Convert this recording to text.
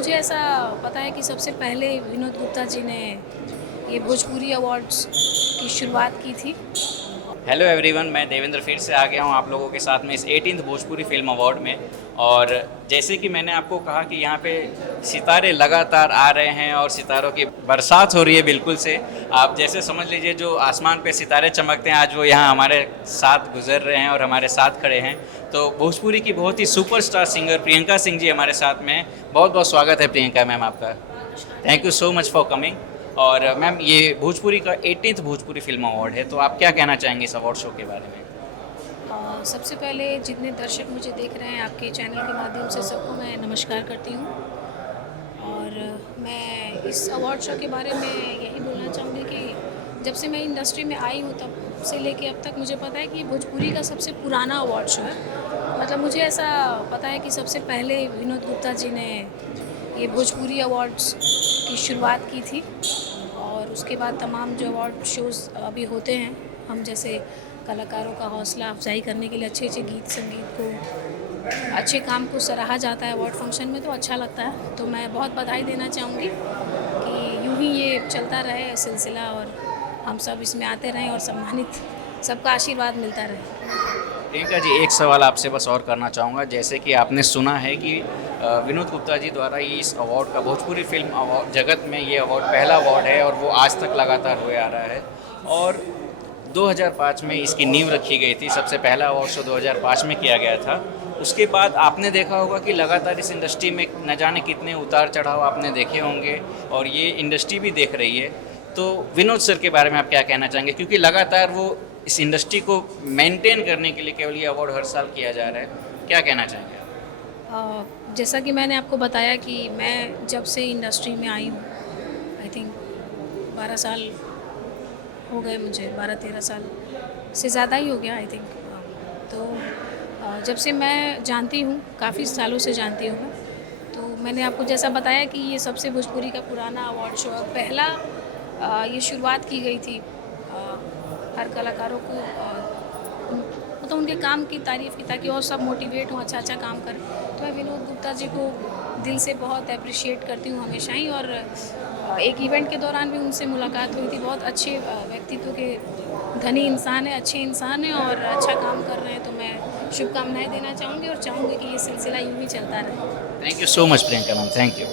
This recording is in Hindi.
मुझे ऐसा पता है कि सबसे पहले विनोद गुप्ता जी ने ये भोजपुरी अवार्ड्स की शुरुआत की थी। हेलो एवरीवन, मैं देवेंद्र फिर से आ गया हूँ आप लोगों के साथ में इस 18th भोजपुरी फिल्म अवार्ड में। और जैसे कि मैंने आपको कहा कि यहाँ पे सितारे लगातार आ रहे हैं और सितारों की बरसात हो रही है बिल्कुल से। आप जैसे समझ लीजिए जो आसमान पे सितारे चमकते हैं आज वो यहाँ हमारे साथ गुजर रहे हैं और हमारे साथ खड़े हैं। तो भोजपुरी की बहुत ही सुपरस्टार सिंगर प्रियंका सिंह जी हमारे साथ में हैं। बहुत बहुत स्वागत है प्रियंका मैम आपका। Thank you so much for coming. और मैम ये भोजपुरी का 18th भोजपुरी फिल्म अवार्ड है, तो आप क्या कहना चाहेंगे इस अवार्ड शो के बारे में? सबसे पहले जितने दर्शक मुझे देख रहे हैं आपके चैनल के माध्यम से सबको मैं नमस्कार करती हूँ। और मैं इस अवार्ड शो के बारे में यही बोलना चाहूँगी कि जब से मैं इंडस्ट्री में आई हूँ तब से लेके अब तक मुझे पता है कि भोजपुरी का सबसे पुराना अवार्ड शो है। मतलब मुझे ऐसा पता है कि सबसे पहले विनोद गुप्ता जी ने ये भोजपुरी अवार्ड्स की शुरुआत की थी। और उसके बाद तमाम जो अवार्ड शोज़ अभी होते हैं, हम जैसे कलाकारों का हौसला अफजाई करने के लिए अच्छे अच्छे गीत संगीत को अच्छे काम को सराहा जाता है अवार्ड फंक्शन में, तो अच्छा लगता है। तो मैं बहुत बधाई देना चाहूँगी कि यूँ ही ये चलता रहे सिलसिला और हम सब इसमें आते रहें और सम्मानित सबका आशीर्वाद मिलता रहे। प्रियंका जी, एक सवाल आपसे बस और करना चाहूँगा। जैसे कि आपने सुना है कि विनोद गुप्ता जी द्वारा ये इस अवार्ड का भोजपुरी फिल्म अवार्ड जगत में ये अवार्ड पहला अवार्ड है और वो आज तक लगातार हुए आ रहा है। और 2005 में इसकी नींव रखी गई थी, सबसे पहला अवार्ड शो 2005 में किया गया था। उसके बाद आपने देखा होगा कि लगातार इस इंडस्ट्री में न जाने कितने उतार चढ़ाव आपने देखे होंगे और ये इंडस्ट्री भी देख रही है। तो विनोद सर के बारे में आप क्या कहना चाहेंगे, क्योंकि लगातार वो इस इंडस्ट्री को मेंटेन करने के लिए केवल ये अवार्ड हर साल किया जा रहा है, क्या कहना चाहेंगे आप? जैसा कि मैंने आपको बताया कि मैं जब से इंडस्ट्री में आई हूँ, आई थिंक 12 साल हो गए मुझे, 12-13 साल से ज़्यादा ही हो गया आई थिंक। तो जब से मैं जानती हूँ, काफ़ी सालों से जानती हूँ मैं, तो मैंने आपको जैसा बताया कि ये सबसे भोजपुरी का पुराना अवार्ड शो है। पहला ये शुरुआत की गई थी हर कलाकारों को मतलब उनके काम की तारीफ़ की, ताकि और सब मोटिवेट हों, अच्छा अच्छा काम करें। तो मैं विनोद गुप्ता जी को दिल से बहुत अप्रिशिएट करती हूँ हमेशा ही। और एक इवेंट के दौरान भी उनसे मुलाकात हुई थी। बहुत अच्छे व्यक्तित्व के धनी इंसान है, अच्छे इंसान हैं और अच्छा काम कर रहे हैं। तो मैं शुभकामनाएं देना चाहूँगी और चाहूँगी कि ये सिलसिला यूँ ही चलता रहे। Thank you so much Priyanka ma'am, thank you.